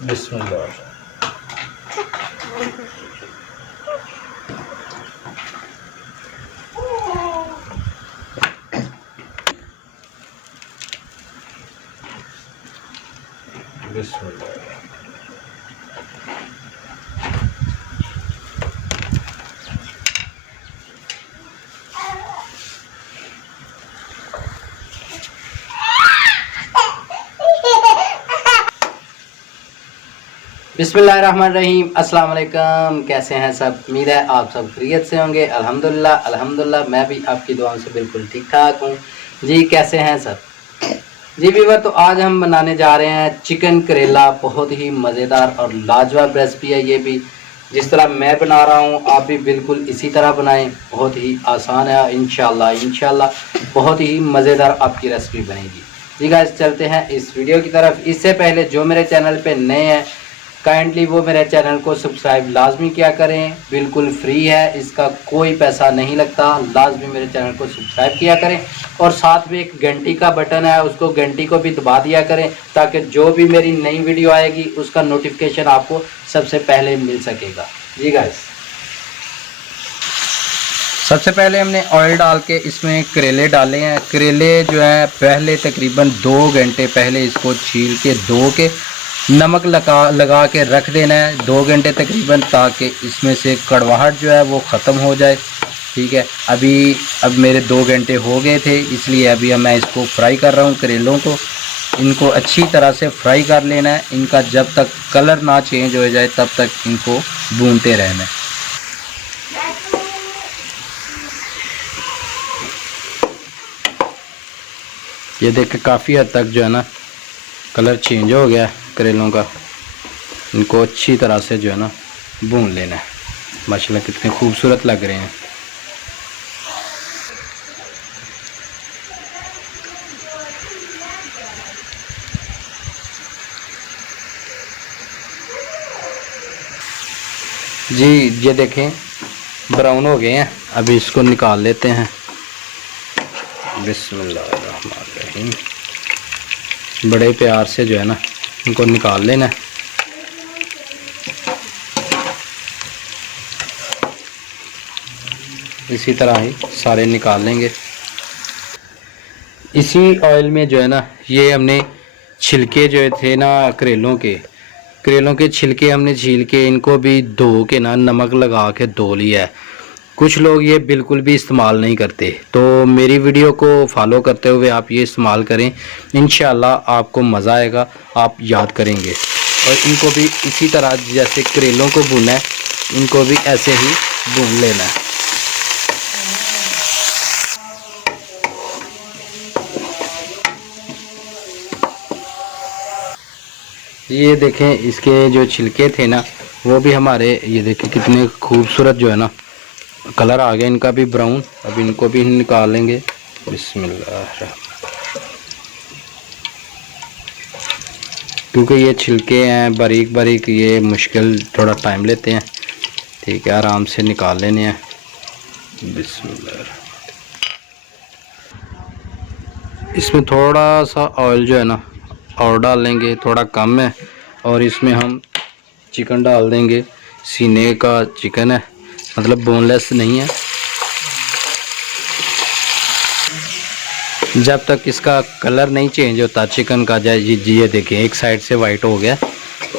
बिस्मिल्लाह। बिस्मिल्लाह। बिस्मिल्लाहिर्रहमानिर्रहीम। अस्सलाम वालेकुम। कैसे हैं सब? उम्मीद है आप सब खैरियत से होंगे। अल्हम्दुलिल्लाह मैं भी आपकी दुआओं से बिल्कुल ठीक ठाक हूँ जी। कैसे हैं सब जी व्यूअर? तो आज हम बनाने जा रहे हैं चिकन करेला। बहुत ही मज़ेदार और लाजवाब रेसिपी है ये भी। जिस तरह मैं बना रहा हूँ आप भी बिल्कुल इसी तरह बनाएं। बहुत ही आसान है। इंशाल्लाह बहुत ही मज़ेदार आपकी रेसिपी बनेगी जी। गाइस चलते हैं इस वीडियो की तरफ। इससे पहले जो मेरे चैनल पे नए हैं काइंडली वो मेरे चैनल को सब्सक्राइब लाजमी किया करें। बिल्कुल फ्री है, इसका कोई पैसा नहीं लगता। लाजमी मेरे चैनल को सब्सक्राइब किया करें और साथ में एक घंटी का बटन है, उसको घंटी को भी दबा दिया करें ताकि जो भी मेरी नई वीडियो आएगी उसका नोटिफिकेशन आपको सबसे पहले मिल सकेगा जी। गाइस सबसे पहले हमने ऑयल डाल के इसमें करेले डाले हैं। करेले जो है पहले तकरीबन 2 घंटे पहले इसको छील के धो के नमक लगा के रख देना है 2 घंटे तकरीबन, ताकि इसमें से कड़वाहट जो है वो ख़त्म हो जाए। ठीक है, अब मेरे 2 घंटे हो गए थे, इसलिए अभी मैं इसको फ्राई कर रहा हूँ करेलों को। इनको अच्छी तरह से फ्राई कर लेना है। इनका जब तक कलर ना चेंज हो जाए तब तक इनको भूनते रहना है। ये देख के काफ़ी हद तक जो है ना कलर चेंज हो गया करेलों का। इनको अच्छी तरह से जो है ना भून लेना है। माशाल्लाह कितने खूबसूरत लग रहे हैं। जी ये देखें ब्राउन हो गए हैं। अभी इसको निकाल लेते हैं। बिस्मिल्लाहिर्रहमानिर्रहीम। बड़े प्यार से जो है ना इनको निकाल लेना है। इसी तरह ही सारे निकाल लेंगे। इसी ऑयल में जो है ना ये हमने छिलके जो थे ना करेलों के छिलके हमने छील के इनको भी धो के ना नमक लगा के धो लिया है। कुछ लोग ये बिल्कुल भी इस्तेमाल नहीं करते, तो मेरी वीडियो को फॉलो करते हुए आप ये इस्तेमाल करें। इंशाल्लाह आपको मज़ा आएगा, आप याद करेंगे। और इनको भी इसी तरह जैसे करेलों को भूना है इनको भी ऐसे ही भून लेना है। ये देखें इसके जो छिलके थे ना वो भी हमारे, ये देखें कितने खूबसूरत जो है ना कलर आ गया इनका भी ब्राउन। अब इनको भी निकाल लेंगे। बिस्मिल्लाह। क्योंकि ये छिलके हैं बारीक बारीक, ये मुश्किल थोड़ा टाइम लेते हैं। ठीक है, आराम से निकाल लेने हैं। बिस्मिल्लाह। इसमें थोड़ा सा ऑयल जो है ना और डाल लेंगे, थोड़ा कम है। और इसमें हम चिकन डाल देंगे। सीने का चिकन है, मतलब बोनलेस नहीं है। जब तक इसका कलर नहीं चेंज होता चिकन का, ये देखें एक साइड से वाइट हो गया,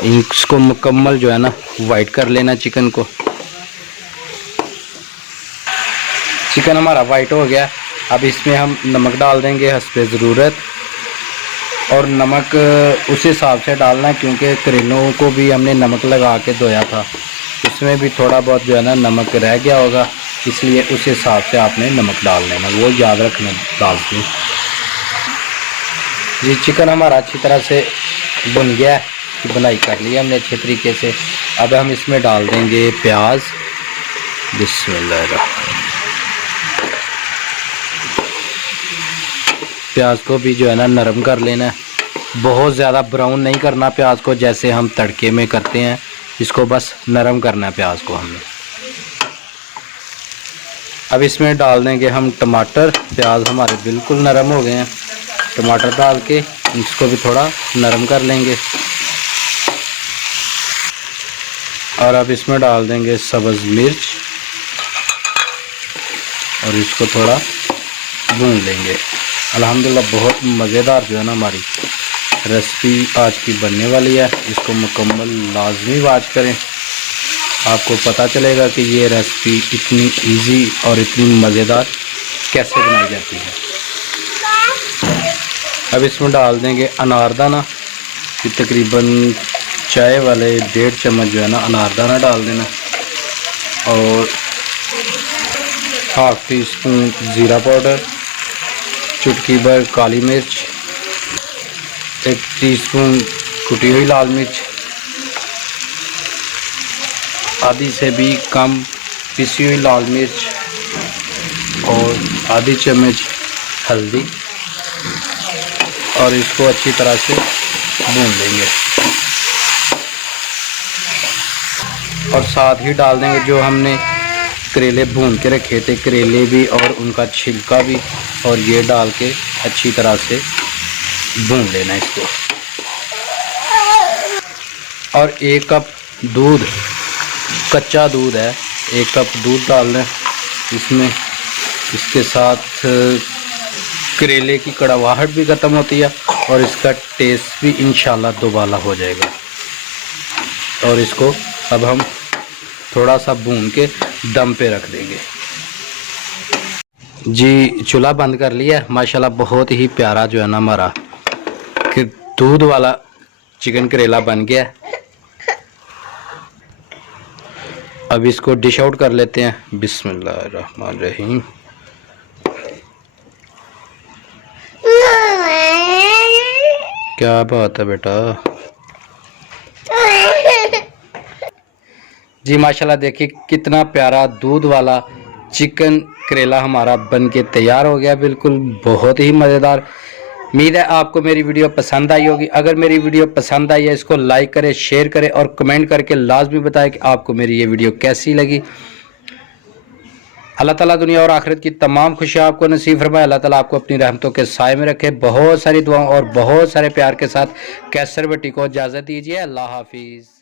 इसको मुकम्मल जो है ना वाइट कर लेना चिकन को। चिकन हमारा वाइट हो गया। अब इसमें हम नमक डाल देंगे हस्बे ज़रूरत। और नमक उस हिसाब से डालना है क्योंकि करेलों को भी हमने नमक लगा के धोया था, उसमें भी थोड़ा बहुत जो है ना नमक रह गया होगा, इसलिए उस हिसाब से आपने नमक डाल लेना, वो याद रखना डाल के। जी चिकन हमारा अच्छी तरह से भुन गया है, बुनाई कर लिया हमने अच्छे तरीके से। अब हम इसमें डाल देंगे प्याज। बिस्मिल्लाह। प्याज को भी जो है ना नरम कर लेना है। बहुत ज़्यादा ब्राउन नहीं करना प्याज को जैसे हम तड़के में करते हैं, इसको बस नरम करना है प्याज को हमने। अब इसमें डाल देंगे हम टमाटर। प्याज हमारे बिल्कुल नरम हो गए हैं, टमाटर डाल के इसको भी थोड़ा नरम कर लेंगे। और अब इसमें डाल देंगे सब्ज़ मिर्च और इसको थोड़ा भून लेंगे। अल्हम्दुलिल्लाह बहुत मज़ेदार जो है ना हमारी रेसिपी आज की बनने वाली है। इसको मुकम्मल लाजमी वाच करें, आपको पता चलेगा कि ये रेसिपी इतनी इजी और इतनी मज़ेदार कैसे बनाई जाती है। अब इसमें डाल देंगे अनारदाना कि तकरीबन चाय वाले 1.5 चम्मच जो है ना अनारदाना डाल देना, और हाफ़ टी स्पून ज़ीरा पाउडर, चुटकी भर काली मिर्च, 1 टीस्पून कुटी हुई लाल मिर्च, आधी से भी कम पिसी हुई लाल मिर्च और आधी चम्मच हल्दी, और इसको अच्छी तरह से भून लेंगे। और साथ ही डाल देंगे जो हमने करेले भून के रखे थे, करेले भी और उनका छिलका भी, और ये डाल के अच्छी तरह से भून लेना इसको। और 1 कप दूध, कच्चा दूध है, 1 कप दूध डालना इसमें। इसके साथ करेले की कड़वाहट भी ख़त्म होती है और इसका टेस्ट भी इंशाल्लाह दोबाला हो जाएगा। और इसको अब हम थोड़ा सा भून के दम पे रख देंगे। जी चूल्हा बंद कर लिया। माशाल्लाह बहुत ही प्यारा जो है ना हमारा कि दूध वाला चिकन करेला बन गया। अब इसको डिश आउट कर लेते हैं। बिस्मिल्लाहिर्रहमानिर्रहीम। क्या बात है बेटा। जी माशाल्लाह देखिए कितना प्यारा दूध वाला चिकन करेला हमारा बन के तैयार हो गया, बिल्कुल बहुत ही मज़ेदार। उम्मीद है आपको मेरी वीडियो पसंद आई होगी। अगर मेरी वीडियो पसंद आई है इसको लाइक करें, शेयर करें और कमेंट करके लाजमी बताएं कि आपको मेरी ये वीडियो कैसी लगी। अल्लाह ताला दुनिया और आखिरत की तमाम खुशियाँ आपको नसीब फरमाए। अल्लाह ताला आपको अपनी रहमतों के साए में रखे। बहुत सारी दुआओं और बहुत सारे प्यार के साथ कैसर भट्टी को इजाज़त दीजिए। अल्लाह हाफिज़।